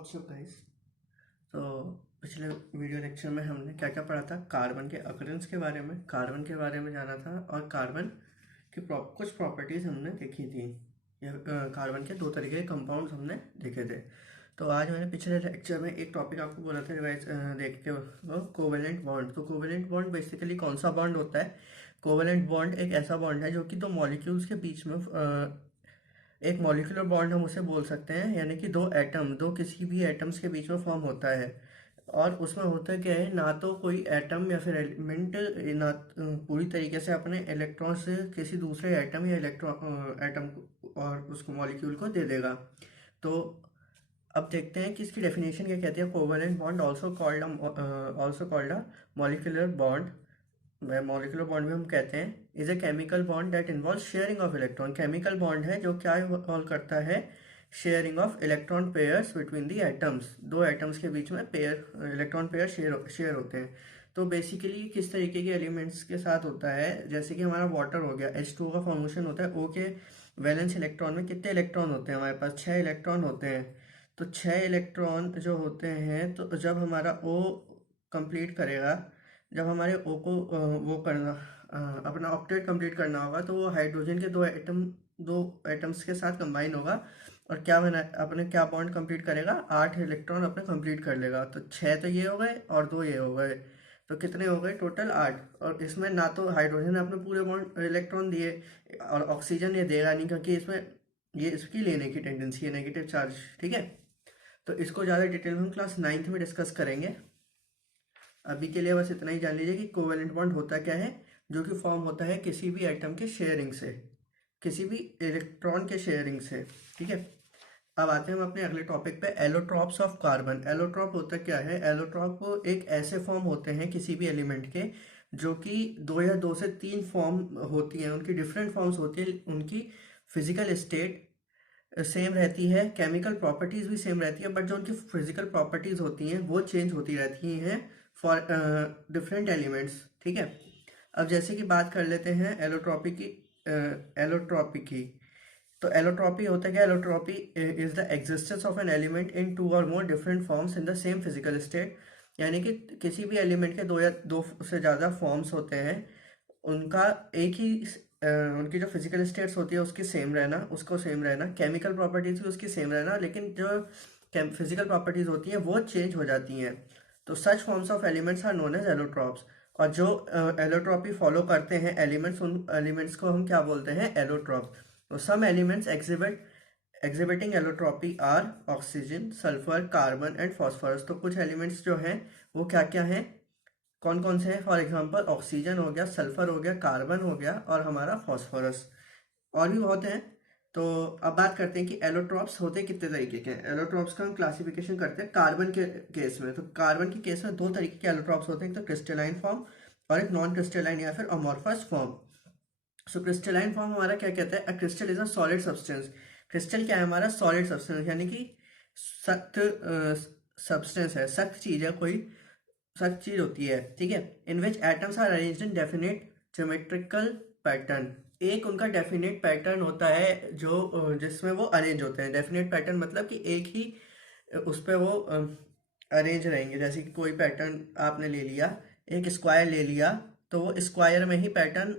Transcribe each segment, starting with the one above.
WhatsApp guys. तो पिछले video lecture में हमने क्या क्या पढ़ा था। कार्बन के अकरेंस के बारे में, कार्बन के बारे में जाना था और कार्बन की कुछ प्रॉपर्टीज़ हमने देखी थी। कार्बन के दो तरीके के कंपाउंड्स हमने देखे थे। तो आज मैंने पिछले लेक्चर में एक टॉपिक आपको बोला था रिवाइज देख के, वो कोवेलेंट बॉन्ड। तो कोवेलेंट बॉन्ड बेसिकली कौन सा बॉन्ड होता है? कोवेलेंट बॉन्ड एक ऐसा बॉन्ड है जो कि दो मॉलिक्यूल्स के बीच में एक मॉलिक्यूलर बॉन्ड हम उसे बोल सकते हैं, यानी कि दो किसी भी एटम्स के बीच में फॉर्म होता है। और उसमें होता क्या है, ना तो कोई एटम या फिर एलिमेंट ना पूरी तरीके से अपने इलेक्ट्रॉन से किसी दूसरे एटम या एटम और उसको मॉलिक्यूल को दे देगा। तो अब देखते हैं कि इसकी डेफिनेशन क्या कहती है। Covalent bond also called a molecular bond, molecular bond भी हम कहते हैं, is a chemical bond that involve sharing of electron. Chemical bond है जो क्या इन्वॉल्व करता है, sharing of electron pairs between the atoms. दो एटम्स के बीच में इलेक्ट्रॉन पेयर शेयर होते हैं। तो बेसिकली किस तरीके के एलिमेंट्स के साथ होता है, जैसे कि हमारा वाटर हो गया, H2O का फॉर्मेशन होता है। O के वैलेंस इलेक्ट्रॉन में कितने इलेक्ट्रॉन होते हैं? हमारे पास 6 इलेक्ट्रॉन होते हैं। तो 6 इलेक्ट्रॉन जो होते हैं, तो जब हमारा O कंप्लीट करेगा, जब हमारे ओ को वो करना अपना ऑक्टेट कंप्लीट करना होगा, तो वो हाइड्रोजन के दो एटम्स के साथ कंबाइन होगा और क्या बना, अपने क्या बॉन्ड कंप्लीट करेगा, 8 इलेक्ट्रॉन अपने कंप्लीट कर लेगा। तो 6 तो ये हो गए और 2 ये हो गए, तो कितने हो गए टोटल? 8। और इसमें ना तो हाइड्रोजन ने अपने पूरे बॉन्ड इलेक्ट्रॉन दिए और ऑक्सीजन ये देगा नहीं, क्योंकि इसमें ये इसकी लेने की टेंडेंसी है, नेगेटिव चार्ज। ठीक है, तो इसको ज़्यादा डिटेल में हम क्लास 9th में डिस्कस करेंगे। अभी के लिए बस इतना ही जान लीजिए कि कोवेलेंट बॉन्ड होता क्या है, जो कि फॉर्म होता है किसी भी एटम के शेयरिंग से, किसी भी इलेक्ट्रॉन के शेयरिंग से। ठीक है, अब आते हैं हम अपने अगले टॉपिक पे, एलोट्रॉप्स ऑफ कार्बन। एलोट्रॉप होता क्या है? एलोट्रॉप एक ऐसे फॉर्म होते हैं किसी भी एलिमेंट के, जो कि 2 या 2 से 3 फॉर्म होती हैं, उनकी डिफरेंट फॉर्म्स होती है। उनकी फिजिकल स्टेट सेम रहती है, केमिकल प्रॉपर्टीज भी सेम रहती है, बट जो उनकी फिजिकल प्रॉपर्टीज होती हैं वो चेंज होती रहती हैं फॉर डिफरेंट एलिमेंट्स। ठीक है, अब जैसे कि बात कर लेते हैं एलोट्रॉपी की। तो एलोट्रॉपी होता क्या है? Allotropy is the existence of an element in 2 और more different forms in the same physical state. यानी कि किसी भी एलिमेंट के 2 या 2 से ज़्यादा फॉर्म्स होते हैं, उनका एक ही उनकी जो फिजिकल स्टेट्स होती है उसकी सेम रहना, उसको सेम रहना, केमिकल प्रॉपर्टीज भी उसकी सेम रहना, लेकिन जो फिजिकल प्रॉपर्टीज होती हैं वो चेंज हो जाती हैं। तो such forms of elements are known as allotropes. और जो एलोट्रॉपी फॉलो करते हैं एलिमेंट्स, उन एलिमेंट्स को हम क्या बोलते हैं? एलोट्रॉप्स। तो some elements exhibiting allotropy are oxygen, sulphur, carbon and phosphorus. तो कुछ एलिमेंट्स जो हैं वो क्या क्या हैं, कौन कौन से हैं? फॉर एग्जांपल ऑक्सीजन हो गया, सल्फर हो गया, कार्बन हो गया और हमारा फॉस्फोरस। और भी बहुत हैं। तो अब बात करते हैं कि एलोट्रॉप्स होते कितने तरीके के हैं। एलोट्रॉप्स का हम क्लासिफिकेशन करते हैं कार्बन के केस में। तो कार्बन के केस में 2 तरीके के एलोट्रॉप्स होते हैं, एक तो क्रिस्टलाइन फॉर्म और एक नॉन क्रिस्टलाइन या फिर अमॉर्फस फॉर्म। सो क्रिस्टलाइन फॉर्म हमारा क्या कहता है? A crystal is a solid substance. Crystal क्या है? हमारा सॉलिड सब्सटेंस, यानी कि सख्त सब्सटेंस है, सख्त चीज है, कोई सख्त चीज होती है। ठीक है, in which atoms are arranged in definite geometrical pattern. एक उनका डेफिनेट पैटर्न होता है जो जिसमें वो अरेंज होते हैं। डेफिनेट पैटर्न मतलब कि एक ही उस पर वो अरेंज रहेंगे। जैसे कि कोई पैटर्न आपने ले लिया, एक स्क्वायर ले लिया, तो वो स्क्वायर में ही पैटर्न,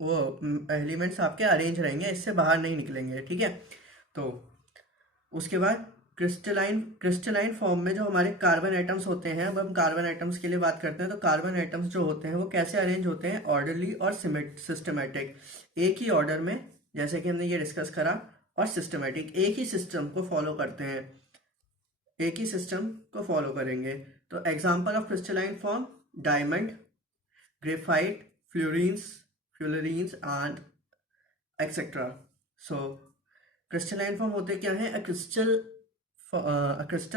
वो एलिमेंट्स आपके अरेंज रहेंगे, इससे बाहर नहीं निकलेंगे। ठीक है, तो उसके बाद क्रिस्टलाइन फॉर्म में जो हमारे कार्बन एटम्स होते हैं, अब हम कार्बन एटम्स के लिए बात करते हैं। तो कार्बन एटम्स जो होते हैं वो कैसे अरेंज होते हैं? ऑर्डरली और सिस्टमेटिक, एक ही ऑर्डर में, जैसे कि हमने ये डिस्कस करा, और सिस्टमेटिक, एक ही सिस्टम को फॉलो करते हैं, एक ही सिस्टम को फॉलो करेंगे। तो example of crystalline form, diamond, graphite, fullerenes and etcetera. So crystalline form होते क्या है? Crystal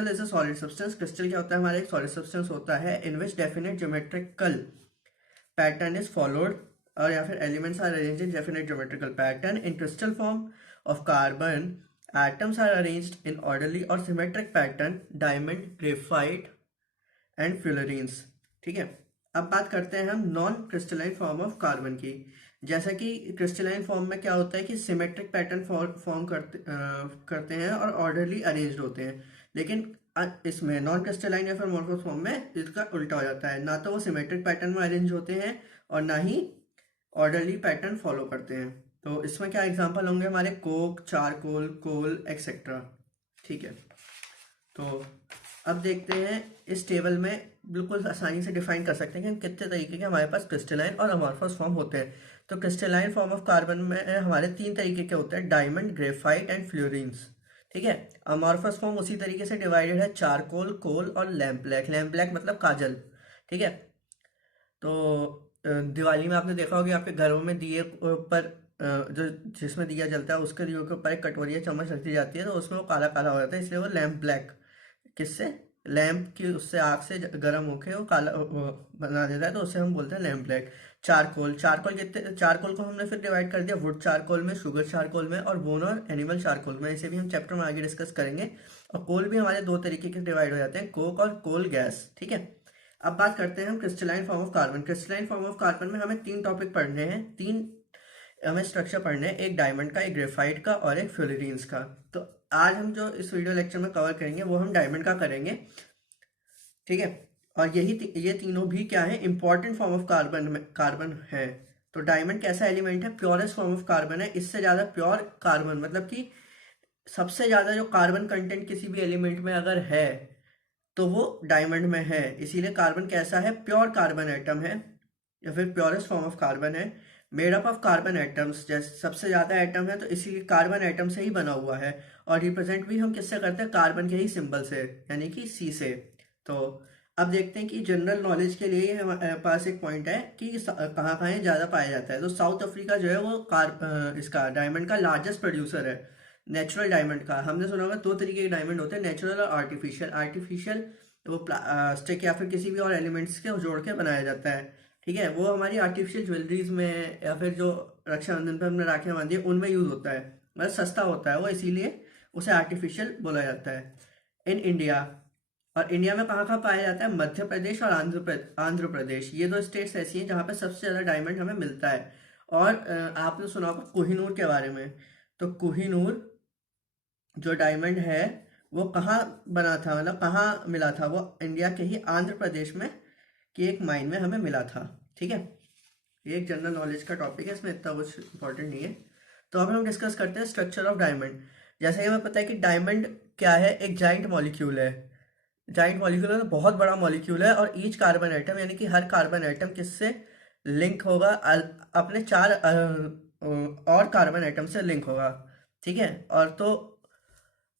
is a solid substance. Crystal क्या होता है? हमारा एक सॉलिड सब्सटेंस होता है in which definite geometrical pattern is followed, और या फिर elements are arranged in definite geometrical pattern. In crystal form of carbon, atoms are arranged in orderly और symmetric pattern, diamond, graphite and fullerenes. ठीक है, अब बात करते हैं हम non crystalline form of carbon की। जैसा कि क्रिस्टलाइन फॉर्म में क्या होता है कि सिमेट्रिक पैटर्न फॉर्म करते हैं और ऑर्डरली अरेंज्ड होते हैं। लेकिन इसमें नॉन क्रिस्टलाइन या फिर अमॉर्फस फॉर्म में इसका उल्टा हो जाता है, ना तो वो सिमेट्रिक पैटर्न में अरेंज होते हैं और ना ही ऑर्डरली पैटर्न फॉलो करते हैं। तो इसमें क्या एग्जांपल होंगे हमारे, कोक, चारकोल, कोल एक्सेट्रा। ठीक है, तो अब देखते हैं इस टेबल में बिल्कुल आसानी से डिफाइन कर सकते हैं कि हम कितने तरीके के हमारे पास क्रिस्टलाइन और अमॉर्फस फॉर्म होते हैं। तो क्रिस्टलाइन फॉर्म ऑफ कार्बन में हमारे 3 तरीके के होते हैं, डायमंड, ग्रेफाइट एंड फ्लोरीन्स। ठीक है, अमॉर्फस फॉर्म उसी तरीके से डिवाइडेड है, चारकोल, कोल और लैम्प ब्लैक। लैम्प ब्लैक मतलब काजल। ठीक है, तो दिवाली में आपने देखा होगा कि आपके घरों में दिए पर जो जिसमें दिया जलता है उसके दियों के ऊपर एक कटोरी या चम्मच रख दी जाती है, तो उसमें वो काला काला हो जाता है, इसलिए वो लैम्प ब्लैक। किससे? लैम्प की उससे आग से गर्म होके वो काला वो बना देता है, तो उसे हम बोलते हैं लैम्प ब्लैक। चारकोल, चारकोल कितने, चारकोल को हमने फिर डिवाइड कर दिया वुड चारकोल में, शुगर चारकोल में और बोन और एनिमल चारकोल में। इसे भी हम चैप्टर में आगे डिस्कस करेंगे। और कोल भी हमारे 2 तरीके के डिवाइड हो जाते हैं, कोक और कोल गैस। ठीक है, अब बात करते हैं हम crystalline form of carbon. Crystalline form of carbon में हमें 3 टॉपिक पढ़ने हैं, 3 हमें स्ट्रक्चर पढ़ने हैं, एक डायमंड का, एक ग्रेफाइट का और एक फ्लोरीन्स का। तो आज हम जो इस वीडियो लेक्चर में कवर करेंगे वो हम डायमंड का करेंगे। ठीक है, और ये तीनों भी क्या है, इंपॉर्टेंट फॉर्म ऑफ कार्बन है। तो डायमंड कैसा एलिमेंट है, प्योरेस्ट फॉर्म ऑफ कार्बन है। इससे ज़्यादा प्योर कार्बन मतलब कि सबसे ज़्यादा जो कार्बन कंटेंट किसी भी एलिमेंट में अगर है तो वो डायमंड में है। इसीलिए कार्बन कैसा है, प्योर कार्बन एटम है या फिर प्योरेस्ट फॉर्म ऑफ कार्बन है, made up of carbon atoms. जैसे सबसे ज़्यादा एटम है तो इसीलिए कार्बन एटम से ही बना हुआ है। और रिप्रेजेंट भी हम किससे करते हैं, कार्बन के ही सिंबल से, यानी कि सी से। तो अब देखते हैं कि जनरल नॉलेज के लिए हमारे पास एक पॉइंट है कि कहाँ कहाँ ये ज़्यादा पाया जाता है। तो साउथ अफ्रीका जो है वो इसका डायमंड का लार्जेस्ट प्रोड्यूसर है। नेचुरल डायमंड का हमने सुना होगा, 2 तरीके के डायमंड होते हैं, नेचुरल और आर्टिफिशियल। आर्टिफिशियल वो प्लास्टिक या फिर किसी भी और एलिमेंट्स के जोड़ के बनाया जाता है। ठीक है, वो हमारी आर्टिफिशियल ज्वेलरीज में या फिर जो रक्षाबंधन पर हमने राखियाँ बांधी है उनमें यूज़ होता है, मतलब सस्ता होता है वो, इसीलिए उसे आर्टिफिशियल बोला जाता है। इन इंडिया, और इंडिया में कहाँ कहाँ पाया जाता है, मध्य प्रदेश और आंध्र प्रदेश। ये 2 स्टेट्स ऐसी हैं जहाँ पे सबसे ज़्यादा डायमंड हमें मिलता है। और आपने सुना होगा कोहिनूर के बारे में। तो कोहिनूर जो डायमंड है वो कहाँ बना था, मतलब कहाँ मिला था, वो इंडिया के ही आंध्र प्रदेश में की एक माइन में हमें मिला था। ठीक है, ये एक जनरल नॉलेज का टॉपिक है, इसमें इतना कुछ इंपॉर्टेंट नहीं है। तो अब हम डिस्कस करते हैं स्ट्रक्चर ऑफ डायमंड। जैसे कि हमें पता है कि डायमंड क्या है, एक जाइंट मॉलिक्यूल है। जाइंट मॉलिक्यूल है, बहुत बड़ा मॉलिक्यूल है। और ईच कार्बन एटम यानी कि हर कार्बन एटम किससे लिंक होगा, अपने 4 और कार्बन एटम से लिंक होगा। ठीक है, और तो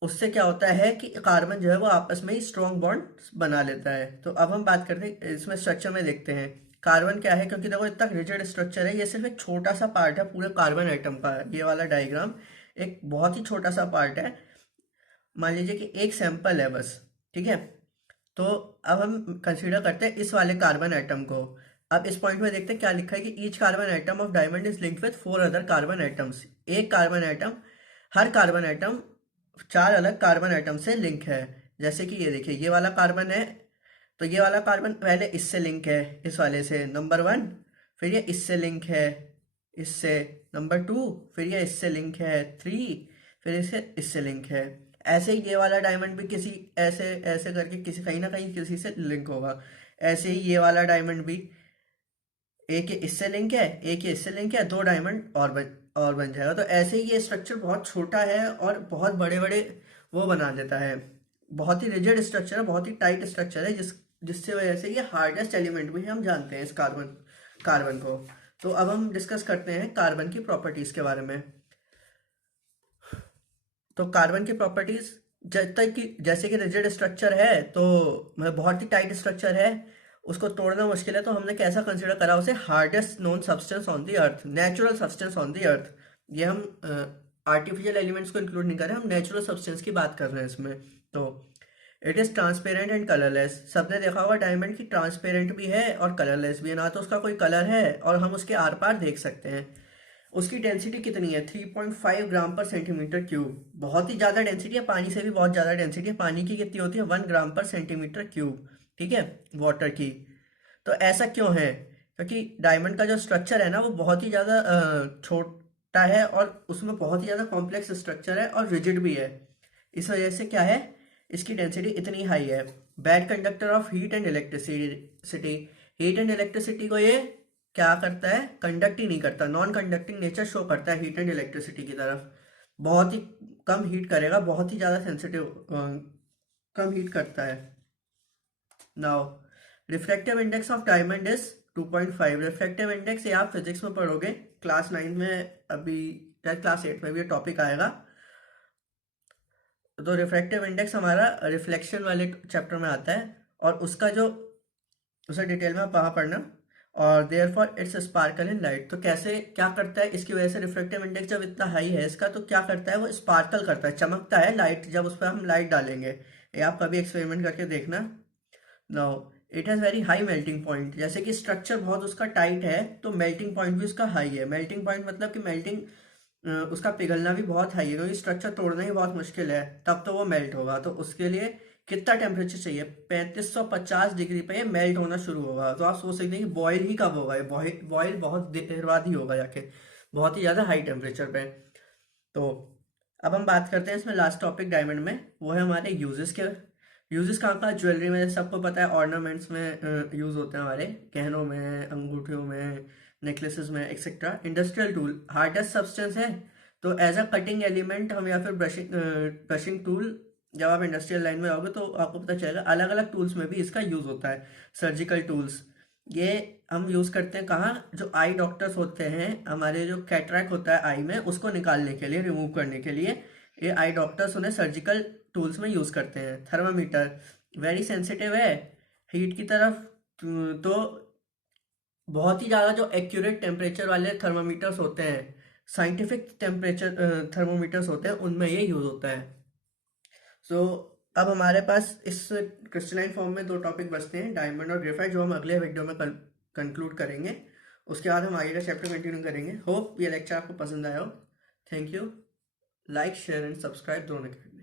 उससे क्या होता है कि कार्बन जो है वो आपस में ही स्ट्रॉन्ग बॉन्ड बना लेता है। तो अब हम बात करते हैं इसमें स्ट्रक्चर में, देखते हैं कार्बन क्या है। क्योंकि देखो इतना रिजिड स्ट्रक्चर है, ये सिर्फ एक छोटा सा पार्ट है पूरे कार्बन एटम का। ये वाला डायग्राम एक बहुत ही छोटा सा पार्ट है, मान लीजिए कि एक सैंपल है बस। ठीक है, तो अब हम कंसीडर करते हैं इस वाले कार्बन एटम को। अब इस पॉइंट में देखते हैं क्या लिखा है कि each carbon atom of diamond is linked with 4 other carbon atoms. एक कार्बन एटम, हर कार्बन एटम 4 अलग कार्बन एटम से लिंक है। जैसे कि ये देखिए, ये वाला कार्बन है तो ये वाला कार्बन पहले इससे लिंक है, इस वाले से नंबर 1, फिर ये इससे लिंक है, इससे नंबर 2, फिर ये इससे लिंक है 3, फिर इससे लिंक है। ऐसे ही ये वाला डायमंड भी किसी ऐसे ऐसे करके किसी कहीं ना कहीं किसी से लिंक होगा। ऐसे ही ये वाला डायमंड भी एक ये इससे लिंक है, एक ये इससे लिंक है, 2 डायमंड और बन जाएगा। तो ऐसे ही ये स्ट्रक्चर बहुत छोटा है और बहुत बड़े बड़े वो बना देता है। बहुत ही रिजिड स्ट्रक्चर है, बहुत ही टाइट स्ट्रक्चर है, जिससे वजह से ये हार्डेस्ट एलिमेंट भी हम जानते हैं इस कार्बन को। तो अब हम डिस्कस करते हैं कार्बन की प्रॉपर्टीज के बारे में। तो कार्बन की प्रॉपर्टीज, जब तक कि जैसे कि रिजिड स्ट्रक्चर है तो मतलब बहुत ही टाइट स्ट्रक्चर है, उसको तोड़ना मुश्किल है, तो हमने कैसा कंसिडर करा उसे, hardest known substance on the earth, natural substance on the earth. ये हम आर्टिफिशियल एलिमेंट्स को इंक्लूड नहीं कर रहे, हम नेचुरल सब्सटेंस की बात कर रहे हैं इसमें। तो it is transparent and colourless. सबने देखा होगा डायमंड की ट्रांसपेरेंट भी है और कलरलेस भी है, ना तो उसका कोई कलर है और हम उसके आर पार देख सकते हैं। उसकी डेंसिटी कितनी है, 3.5 ग्राम पर सेंटीमीटर क्यूब। बहुत ही ज़्यादा डेंसिटी है, पानी से भी बहुत ज़्यादा डेंसिटी है। पानी की कितनी होती है, 1 ग्राम पर सेंटीमीटर क्यूब। ठीक है, वाटर की। तो ऐसा क्यों है, क्योंकि डायमंड का जो स्ट्रक्चर है ना वो बहुत ही ज़्यादा छोटा है और उसमें बहुत ही ज़्यादा कॉम्प्लेक्स स्ट्रक्चर है और रिजिड भी है। इस वजह से क्या है, इसकी डेंसिटी इतनी हाई है। Bad conductor of heat and electricity, heat and electricity को ये क्या करता है, कंडक्ट ही नहीं करता, नॉन कंडक्टिंग नेचर शो करता है हीट एंड इलेक्ट्रिसिटी की तरफ, बहुत ही कम हीट करेगा, बहुत ही ज़्यादा सेंसिटिव, कम हीट करता है। Now refractive index of diamond is 2.5। Refractive index ये आप फिजिक्स में पढ़ोगे क्लास 9 में, अभी या क्लास 8 में भी ये टॉपिक आएगा। तो रिफ्रैक्टिव इंडेक्स हमारा रिफ्लेक्शन वाले चैप्टर में आता है, और उसका जो उसे डिटेल में आप वहाँ पढ़ना। और therefore its sparkle in light, तो कैसे क्या करता है, इसकी वजह से रिफ्रैक्टिव इंडेक्स जब इतना हाई है इसका, तो क्या करता है, वो स्पार्कल करता है, चमकता है लाइट, जब उस पर हम लाइट डालेंगे। ये आप कभी एक्सपेरिमेंट करके देखना। Now it has very high melting point, जैसे कि स्ट्रक्चर बहुत उसका टाइट है तो मेल्टिंग पॉइंट भी उसका हाई है। मेल्टिंग पॉइंट मतलब कि मेल्टिंग उसका पिघलना भी बहुत हाई है, क्योंकि स्ट्रक्चर तोड़ना ही बहुत मुश्किल है, तब तो वो मेल्ट होगा। तो उसके लिए कितना टेम्परेचर चाहिए, 3550 डिग्री पे ये मेल्ट होना शुरू होगा। तो आप सोच सकते हैं कि बॉयल ही कब होगा, ये बॉयल बहुत देर बाद ही होगा जाके, बहुत ही ज़्यादा हाई टेम्परेचर पे। तो अब हम बात करते हैं इसमें लास्ट टॉपिक डायमंड में, वो है हमारे यूजेस के। यूजेस कहाँ कहाँ, ज्वेलरी में सबको पता है, ऑर्नामेंट्स में यूज़ होते हैं, हमारे गहनों में, अंगूठियों में, नेकलेसेस में etcetera. Industrial tool hardest substance है, तो एज अ कटिंग एलिमेंट हम, या फिर ब्रशिंग टूल, जब आप इंडस्ट्रियल लाइन में आओगे तो आपको पता चलेगा अलग अलग टूल्स में भी इसका यूज़ होता है। सर्जिकल टूल्स ये हम यूज़ करते हैं कहाँ, जो आई डॉक्टर्स होते हैं, हमारे जो कैटरैक्ट होता है आई में, उसको निकालने के लिए, रिमूव करने के लिए, ये आई डॉक्टर्स उन्हें सर्जिकल टूल्स में यूज़ करते हैं। थर्मामीटर वेरी सेंसिटिव है हीट की तरफ, तो बहुत ही ज़्यादा जो एक्यूरेट टेम्परेचर वाले थर्मामीटर्स होते हैं, साइंटिफिक टेम्परेचर थर्मोमीटर्स होते हैं, उनमें ये यूज़ होता है। सो अब हमारे पास इस क्रिस्टलाइन फॉर्म में दो टॉपिक बचते हैं, डायमंड और ग्रेफाइट, जो हम अगले वीडियो में कंक्लूड करेंगे। उसके बाद हम आगे का चैप्टर कंटिन्यू करेंगे। होप ये लेक्चर आपको पसंद आया हो। Thank you. Like share and subscribe दोनों करें।